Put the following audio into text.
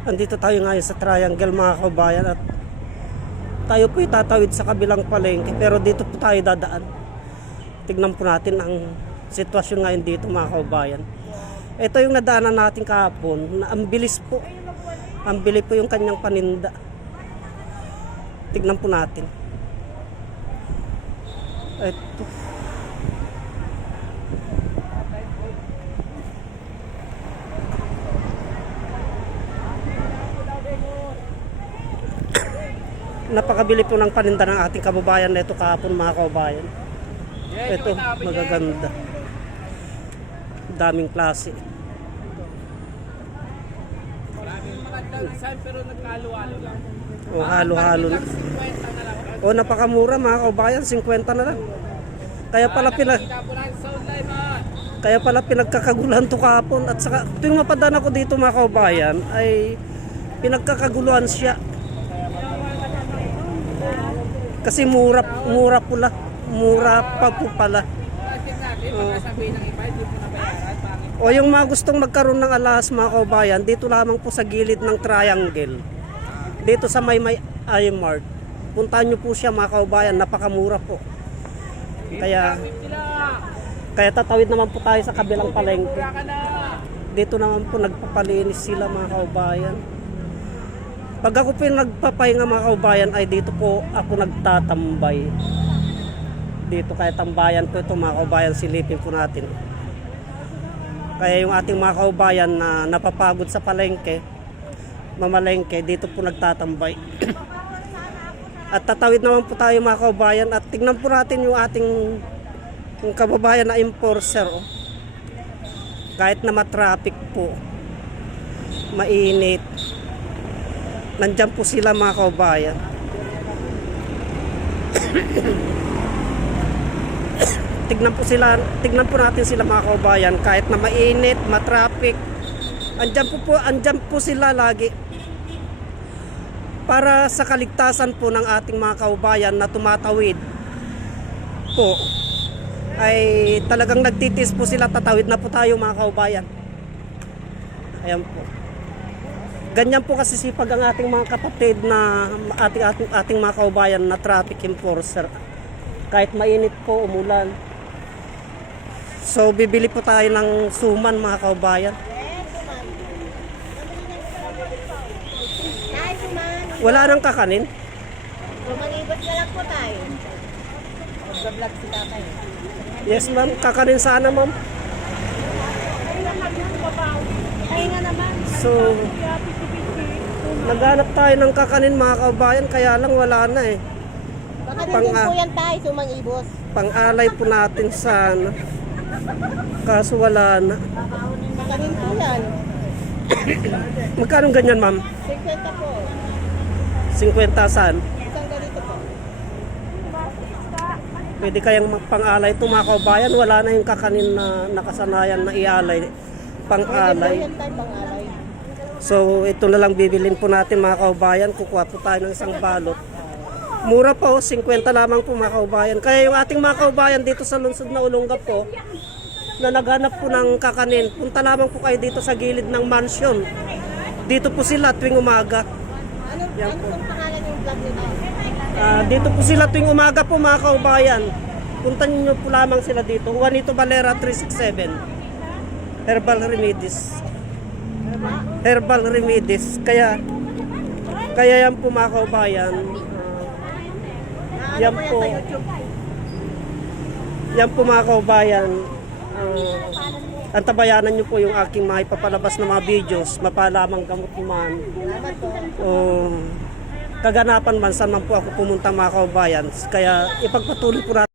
Andito tayo ngayon sa triangle mga kabayan at tayo po itatawid sa kabilang palengke pero dito po tayo dadaan. Tignan po natin ang sitwasyon ngayon dito mga kabayan. Ito yung nadaanan natin kahapon na ang bilis po. Ang bilis po yung kanyang paninda. Tignan po natin. Ito. Napakabili po ng paninda ng ating kababayan na ito kahapon mga kababayan. Ito, magaganda. Daming klase. Pero nagkahalo-halo lang. O, halo-halo na. O, napakamura mga kababayan, 50 na lang. Kaya pala pinagkakaguluhan to kahapon. At saka, tuwing mapadaan ako dito mga kababayan, ay pinagkakaguluhan siya. Kasi mura pula. Mura pa po pala. O yung mga gustong magkaroon ng alas mga kababayan, dito lamang po sa gilid ng triangle. Dito sa may iMart. Puntahan nyo po siya mga kababayan, napakamura po. Kaya tatawid naman po tayo sa kabilang palengke. Dito naman po nagpapalinis sila mga kababayan. Pag ako po nagpapahinga mga kababayan ay dito po ako nagtatambay. Dito kaya tambayan po ito mga kababayan, silipin po natin. Kaya yung ating mga kababayan na napapagod sa palengke, mamalengke, dito po nagtatambay. At tatawid naman po tayo mga kababayan at tignan po natin yung ating yung kababayan na enforcer. Oh. Kahit na matraffic po, mainit, nandyan po sila mga kababayan. Tignan po natin sila mga kababayan, kahit na mainit, matraffic, andyan po sila lagi. Para sa kaligtasan po ng ating mga kababayan na tumatawid po, ay talagang nagtitis po sila, tatawid na po tayo mga kababayan. Ayan po. Ganyan po kasi sipag ang ating mga kapatid na ating mga kababayan na traffic enforcer. Kahit mainit po, umulan. So bibili po tayo ng suman mga kababayan. Wala nang kakanin. Manibot na lang po tayo. Mag-vlog si tatay. Yes ma'am, kakanin sana ma'am. Ay nga naman. So naghanap tayo ng kakanin mga kababayan, kaya lang wala na eh. Baka nandun po yan tayo, sumang-ibos. Pang-alay po natin sana. Kaso wala na. Kanin po yan. Magkano ganyan ma'am? 50 po. 50 saan? Isang ganito po. Pwede kayang pang-alay ito mga kababayan. Wala na yung kakanin na nakasanayan na ialay. Pang-alay. Yan tayo pang-alay. So ito na lang bibilin po natin mga kababayan. Kukuha po tayo ng isang balot. Mura po, 50 lamang po mga kababayan. Kaya yung ating mga kababayan dito sa lungsod na Olongapo po, na naghanap po ng kakanin, punta lamang po kayo dito sa gilid ng mansion. Dito po sila tuwing umaga. Ano pong pangalan yung vlog nito? Dito po sila tuwing umaga po mga kababayan. Punta niyo po lamang sila dito. Juanito Valera 367. Herbal Remedies. Herbal Remedies. Kaya yan po mga kababayan. Yan po. Yan po mga kababayan. Antabayanan nyo po yung aking mga ipapalabas na mga videos. Mapalamang gamot man. Kaganapan man saan man po ako pumunta mga kababayan. Kaya ipagpatuloy po natin.